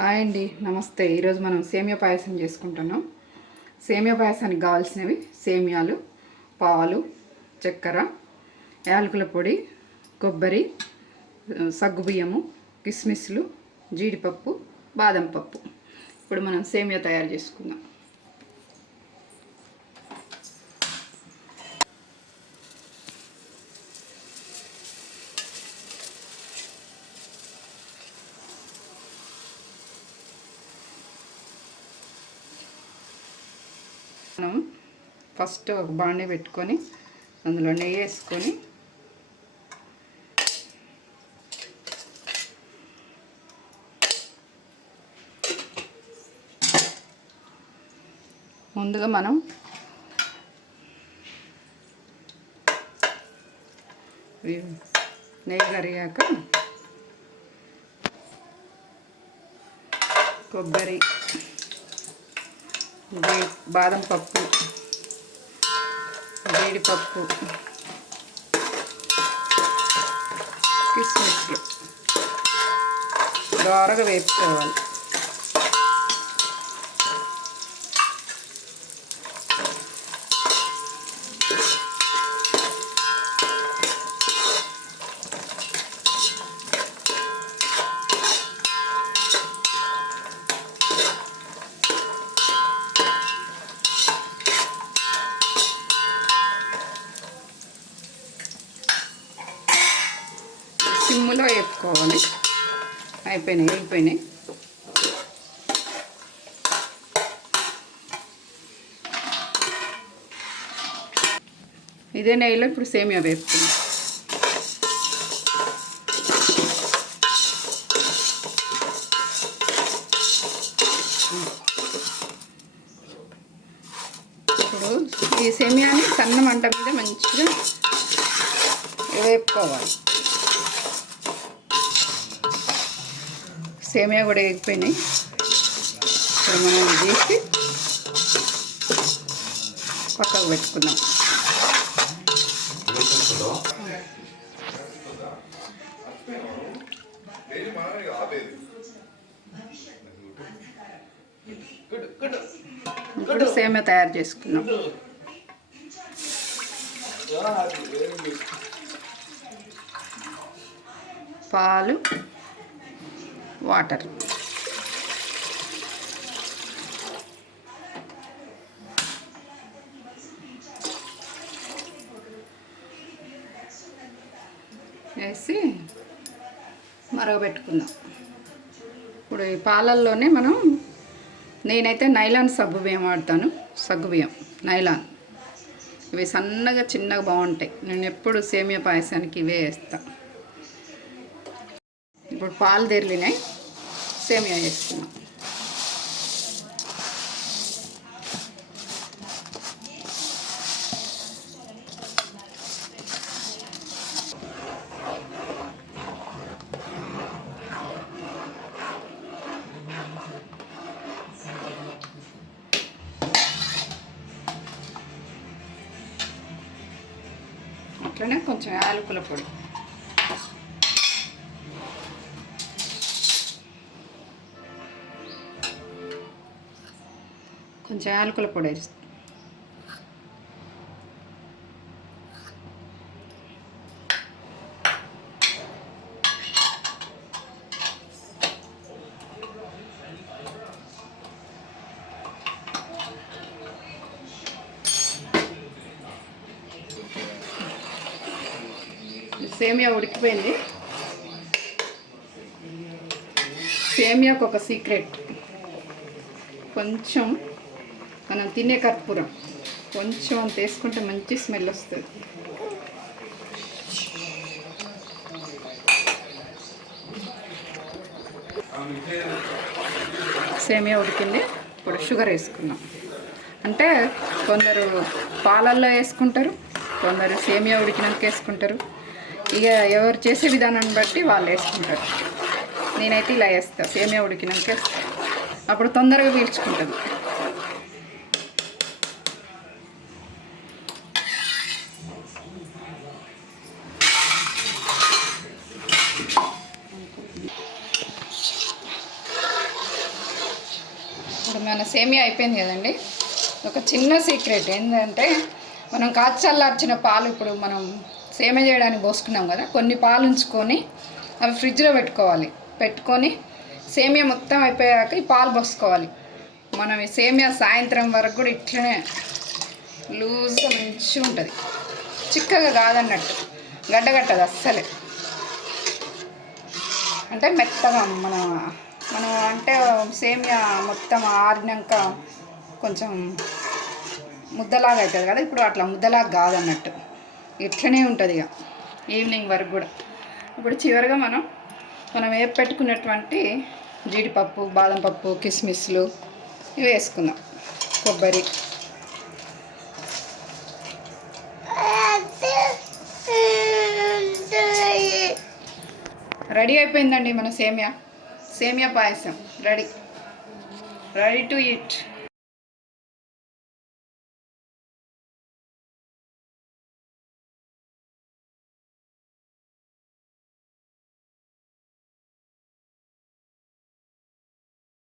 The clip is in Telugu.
హాయ్ అండి, నమస్తే. ఈరోజు మనం సేమియా పాయసం చేసుకుంటున్నాం. సేమియా పాయసానికి కావాల్సినవి సేమియాలు, పాలు, చక్కెర, యాలకుల పొడి, కొబ్బరి, సగ్గుబియ్యము, కిస్మిస్లు, జీడిపప్పు, బాదం పప్పు. ఇప్పుడు మనం సేమియా తయారు చేసుకుందాం. మనం ఫస్ట్ ఒక బాండీ పెట్టుకొని అందులో నెయ్యి వేసుకొని ముందుగా మనం నెయ్యి కరిగాక కొబ్బరి, బాదం పప్పు, జీడిపప్పు, కిస్మిస్లు దోరగా వేపుకోవాలి. సిమ్ములో వేపుకోవాలి. అయిపోయినాయి. ఇదే నెయ్యిలో ఇప్పుడు సేమియా వేపుకుందాం. ఇప్పుడు ఈ సేమియాని సన్న మంట మీద మంచిగా వేపుకోవాలి. సేమియా కూడా వేగిపోయినాయి. ఇప్పుడు మనం తీసి పక్కకు పెట్టుకుందాం. ఇప్పుడు సేమియా తయారు చేసుకుందాం. పాలు, వాటర్, వేసి మరగబెట్టుకుందాం. ఇప్పుడు ఈ పాలల్లోనే నేనైతే నైలాన్ సగ్గుబియ్యం వాడతాను. సగ్గుబియ్యం నైలాన్ ఇవి సన్నగా చిన్నగా బాగుంటాయి. నేను ఎప్పుడు సేమియా పాయసానికి ఇవే వేస్తాను. ఇప్పుడు పాలు తెరిలినాయి, సేమియా వేసుకున్నాం. అట్లనే కొంచెం యాలకుల పొడి, కొంచెం యాలకుల పొడి వేస్తాం. సేమియా ఉడికిపోయింది. సేమియాకు ఒక సీక్రెట్, కొంచెం మనం తినే కర్పూరం కొంచెం అంత వేసుకుంటే మంచి స్మెల్ వస్తుంది. సేమియా ఉడికింది. ఇప్పుడు షుగర్ వేసుకున్నాం. అంటే కొందరు పాలల్లో వేసుకుంటారు, కొందరు సేమియా ఉడికినాక వేసుకుంటారు. ఇక ఎవరు చేసే విధానాన్ని బట్టి వాళ్ళు వేసుకుంటారు. నేనైతే ఇలా వేస్తాను, సేమియా ఉడికినాక వేస్తాను. అప్పుడు తొందరగా పీల్చుకుంటుంది. ఇప్పుడు మన సేమియా అయిపోయింది కదండి. ఒక చిన్న సీక్రెట్ ఏంటంటే, మనం కాచల్లార్చిన పాలు ఇప్పుడు మనం సేమియా చేయడానికి పోసుకున్నాం కదా, కొన్ని పాలు ఉంచుకొని అవి ఫ్రిడ్జ్లో పెట్టుకొని సేమియా మొత్తం అయిపోయాక ఈ పాలు పోసుకోవాలి. మనం ఈ సేమియా సాయంత్రం వరకు కూడా ఇట్లనే లూజ్గా మంచిగా ఉంటుంది, చిక్కగా కాదన్నట్టు, గడ్డగట్టదు అస్సలే. అంటే మెత్తగా మనం అంటే సేమియా మొత్తం ఆరినాక కొంచెం ముద్దలాగా అవుతుంది కదా, ఇప్పుడు అట్లా ముద్దలాగా కాదన్నట్టు ఇట్లనే ఉంటుంది ఇక ఈవినింగ్ వరకు కూడా. ఇప్పుడు చివరిగా మనం వేపు పెట్టుకున్నటువంటి జీడిపప్పు, బాదం పప్పు, కిస్మిస్లు ఇవి వేసుకుందాం, కొబ్బరి. రెడీ అయిపోయిందండి మన సేమియా పాయసం. Ready to eat.